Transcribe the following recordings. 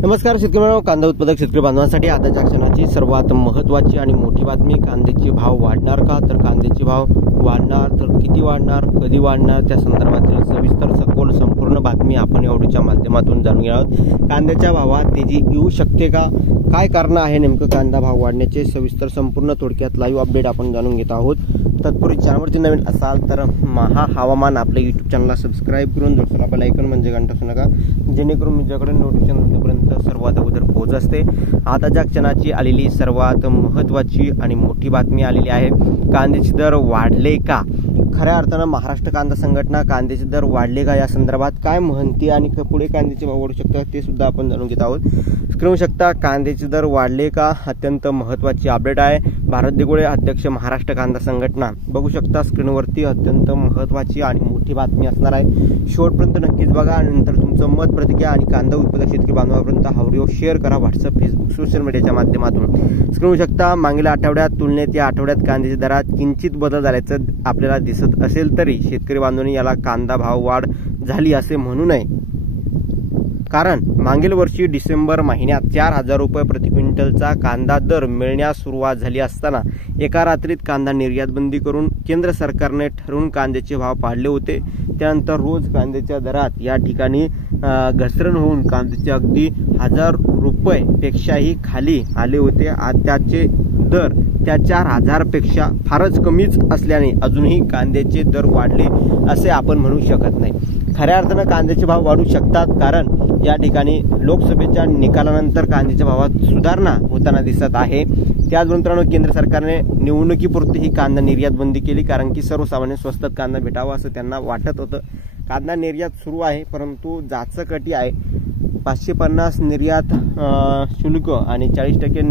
नमस्कार शेतकरी बांधव, कांदा उत्पादक शेतकरी बांधवांसाठी आताच्या क्षणाची सर्वात महत्त्वाची आणि मोठी बातमी। कांद्याचे भाव वाढणार का, तर कांद्याचे भाव वाढणार तर किती वाढणार, कधी वाढणार, त्या संदर्भातील सविस्तर सखोल संपूर्ण बातमी आपण या व्हिडिओच्या माध्यमातून जाणून घेणार आहोत। कांद्याच्या भावात तेजी येऊ शकते का, काय कारण आहे नेमकं कांदा भाव वाढण्याचे, सविस्तर संपूर्ण थोडक्यात लाईव्ह अपडेट आपण जाणून घेत आहोत। तत्पूर्वी चॅनलवरती नवीन असाल तर महा हवामान आपल्या यूट्यूब चॅनलला सबस्क्राईब करून जोडा बेल आयकॉन म्हणजे घंटा असू नका, जेणेकरून माझ्याकडे नोटिफिकेशन तुमच्यापर्यंत सर्वात अगोदर पोहोचत असते। आताच्या क्षणाची आलेली सर्वात महत्त्वाची आणि मोठी बातमी आलेली आहे। कांद्याचे दर वाढले का, खऱ्या अर्थानं महाराष्ट्र कांदा संघटना कांद्याचे दर वाढले का या संदर्भात काय म्हणते आणि पुढे कांद्याचे भाव वाढू शकतात ते सुद्धा आपण जाणून घेत आहोत। स्क्रीनवर शकता कांद्याचे दर वाढले का, अत्यंत महत्त्वाची अपडेट आहे। भारत दिगोळे अध्यक्ष महाराष्ट्र कांदा संघटना, बघू शकता स्क्रीनवरती अत्यंत महत्त्वाची आणि मोठी बातमी असणार आहे। शेवटपर्यंत नक्कीच बघा आणि नंतर तुमचं मत प्रतिक्रिया आणि कांदा उत्पादक शेतकरी बांधवांपर्यंत हा व्हिडिओ शेअर करा व्हॉट्सअप, फेसबुक, सोशल मीडियाच्या माध्यमातून। स्क्रीनवर शकता मागील आठवड्यात तुलनेत या आठवड्यात कांद्याच्या दरात किंचित बदल झाल्याचं आपल्याला दिसत असेल तरी शेतकरी बांधवांनी याला कांदा भाव वाढ झाली असे म्हणू नये, कारण मागील वर्षी डिसेंबर महिन्यात 4,000 रुपये प्रति क्विंटलचा कांदा दर मिळण्यास सुरुवात झाली असताना एका रात्रीत कांदा निर्यात बंदी करून केंद्र सरकारने ठरवून कांद्याचे भाव पाडले होते। त्यानंतर रोज कांद्याच्या दरात या ठिकाणी घसरण होऊन कांद्याचे अगदी 1,000 रुपये पेक्षाही खाली आले होते। त्याचे दर त्या 4,000 पेक्षा फारच कमीच असल्याने अजूनही कांद्याचे दर वाढले असे आपण म्हणू शकत नाही। खऱ्या अर्थानं कांद्याचे भाव वाढू शकतात, कारण या ठिकाणी लोकसभेच्या निकालानंतर कांद्याच्या भावात सुधारणा होताना दिसत आहे। त्याचबरोबर केंद्र सरकारने निवडणुकीपुरती ही कांदा निर्यात बंदी केली, कारण की सर्वसामान्य स्वस्तात कांदा भेटावा असं त्यांना वाटत होतं। कांदा निर्यात सुरू आहे, परंतु जाचकटी आहे। 550 निर्यात शुल्क आणि 40%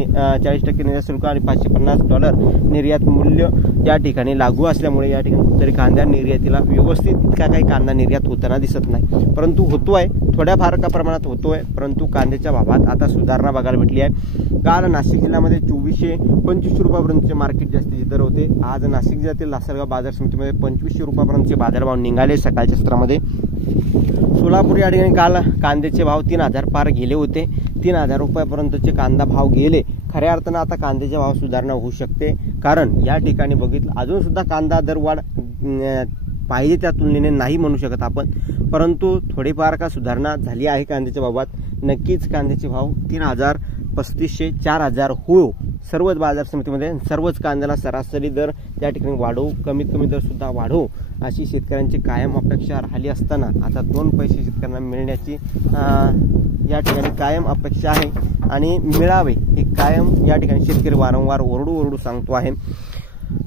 निर्यात शुल्क आणि $550 निर्यात मूल्य या ठिकाणी लागू असल्यामुळे या ठिकाणी तरी कांदा निर्यातीला व्यवस्थित इतका काही कांदा निर्यात होताना दिसत नाही, परंतु होतोय थोड्याफार का प्रमाणात होतोय। परंतु कांद्याच्या भावात आता सुधारणा बघायला भेटली आहे। काल नाशिक जिल्ह्यामध्ये 2425 रुपयापर्यंतचे मार्केट जास्तीचे दर होते। आज नाशिक जिल्ह्यातील लासलगाव बाजार समितीमध्ये 2500 रुपयापर्यंतचे बाजारभाव निघाले सकाळच्या सत्रामध्ये। सोलापूर या ठिकाणी काल कांद्याचे भाव 3,000 पार गेले होते, 3,000 रुपयापर्यंतचे कांदा भाव गेले। खऱ्या अर्थानं आता कांद्याचे भाव सुधारणा होऊ शकते, कारण या ठिकाणी बघितलं अजून सुद्धा कांदा दर वाढ पाहिजे त्या तुलनेने नाही म्हणू शकत आपण, परंतु थोडीफार का सुधारणा झाली आहे कांद्याच्या भावात। नक्कीच कांद्याचे भाव 3,000, 3,500, 4,000 हो सर्वच बाजार समितीमध्ये सर्वच कांद्याला सरासरी दर या ठिकाणी वाढवू, कमीत कमी दर सुद्धा वाढवू अशी शेतकऱ्यांची कायम अपेक्षा राहिली असताना आता 2 पैसे शेतकऱ्यांना मिळण्याची या ठिकाणी कायम अपेक्षा आहे आणि मिळावे हे कायम या ठिकाणी शेतकरी वारंवार ओरडू सांगतो आहे।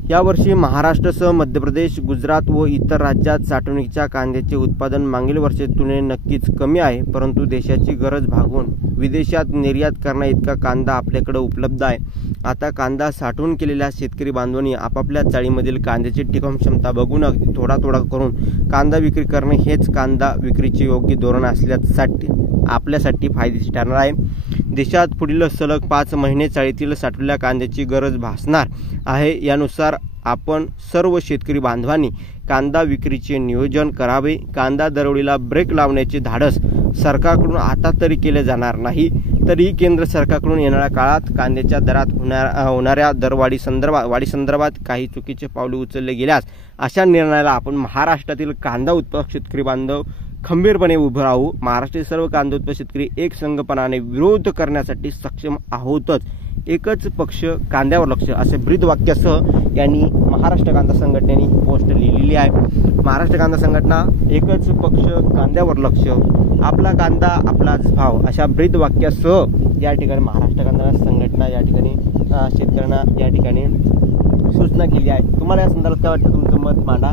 यावर्षी महाराष्ट्रासह मध्य प्रदेश, गुजरात व इतर राज्यात साठवणुकीच्या कांद्याचे उत्पादन मागील वर्षाच्या तुलनेत नक्कीच कमी आहे, परंतु देशाची गरज भागवून विदेशात निर्यात करण्या इतका कांदा आपल्याकडे उपलब्ध आहे। आता कांदा साठवून केलेल्या शेतकरी बांधवांनी आपापल्या चाळीमधील कांद्याची टिकाऊ क्षमता बघून थोडा करून कांदा विक्री करणे हेच कांदा विक्रीचे योग्य धोरण असल्यासाठी आपल्यासाठी फायदेशीर ठरणार आहे। देशात पुढील सलग 5 महिने चाळीतील साठवलेल्या कांद्याची गरज भासणार आहे। यानुसार आपण सर्व शेतकरी बांधवांनी कांदा विक्रीचे नियोजन करावे। कांदा दरवडीला ब्रेक लावण्याचे धाडस सरकारकडून आता तरी केले जाणार नाही, तरीही केंद्र सरकारकडून येणाऱ्या काळात कांद्याच्या दरात होणाऱ्या दरवाढी संदर्भात काही चुकीचे पावले उचलले गेल्यास अशा निर्णयाला आपण महाराष्ट्रातील कांदा उत्पादक शेतकरी बांधव खंबीरपणे उभं राहू। महाराष्ट्रातील सर्व कांदा उत्पादक शेतकरी एकसंघपणाने विरोध करण्यासाठी सक्षम आहोतच। एकच पक्ष कांद्यावर लक्ष असे ब्रीदवाक्यासह यांनी महाराष्ट्र कांदा संघटनेने पोस्ट लिहिलेली आहे। महाराष्ट्र कांदा संघटना एकच पक्ष कांद्यावर लक्ष, आपला कांदा आपलाच भाव अशा ब्रीदवाक्यासह या ठिकाणी महाराष्ट्र कांदा संघटना या ठिकाणी शेतकऱ्यांना या ठिकाणी सूचना केली आहे। तुम्हाला या संदर्भात काय वाटतं, तुमचं मत मांडा।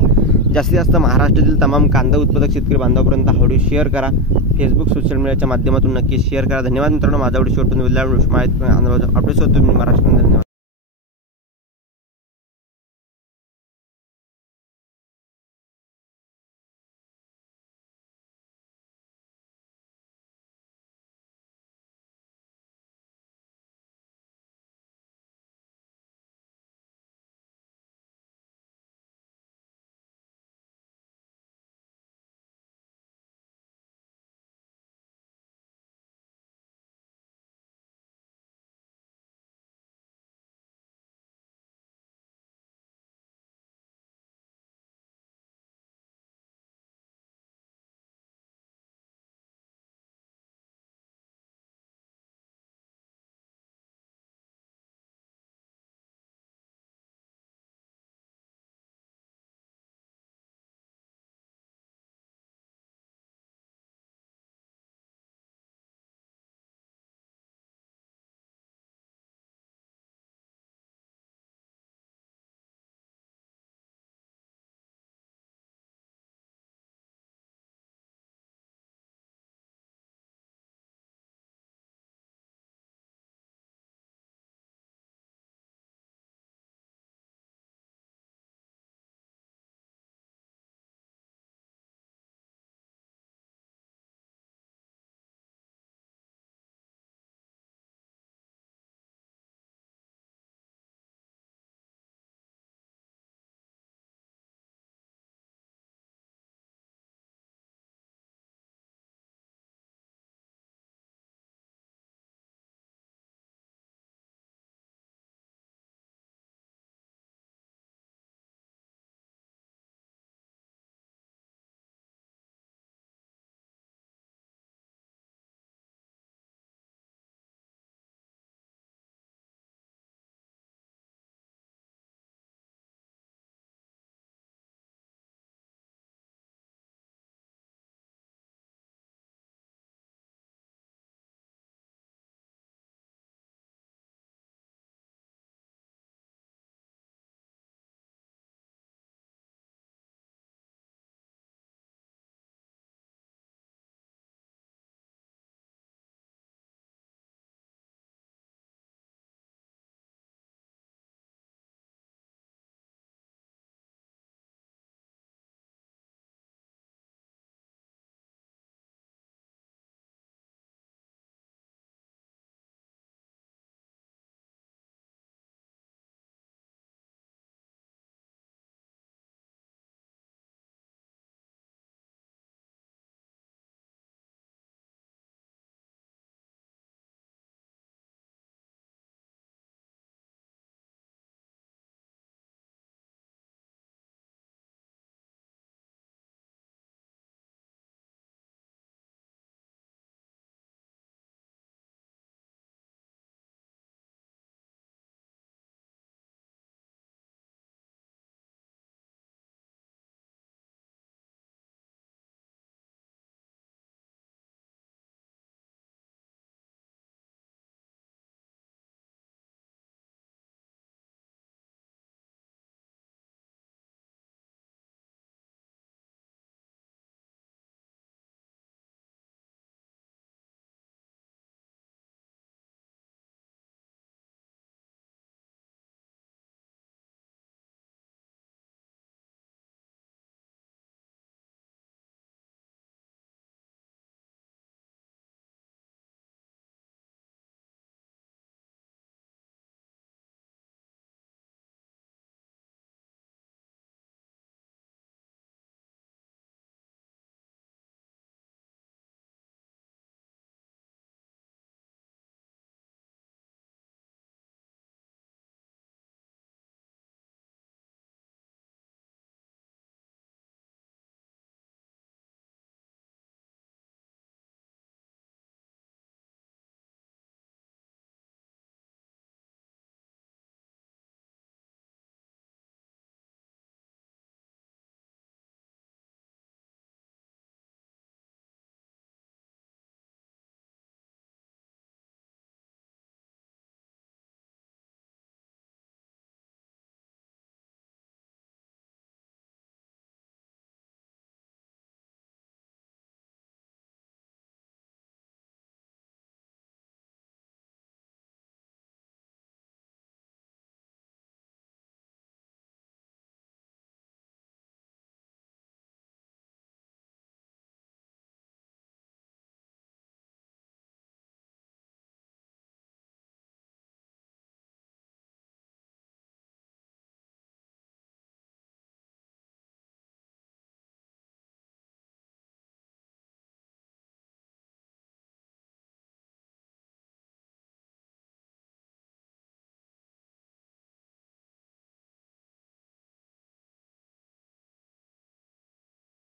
जास्तीत जास्त महाराष्ट्रातील तमाम कांदा उत्पादक शेतकरी बांधवांपर्यंत हा व्हिडिओ शेअर करा, फेसबुक, सोशल मीडियाच्या माध्यमातून नक्की शेअर करा। धन्यवाद मित्रांनो, माझा व्हिडिओ शेवटपर्यंत अपडेट्स होतो तुम्ही महाराष्ट्र। धन्यवाद।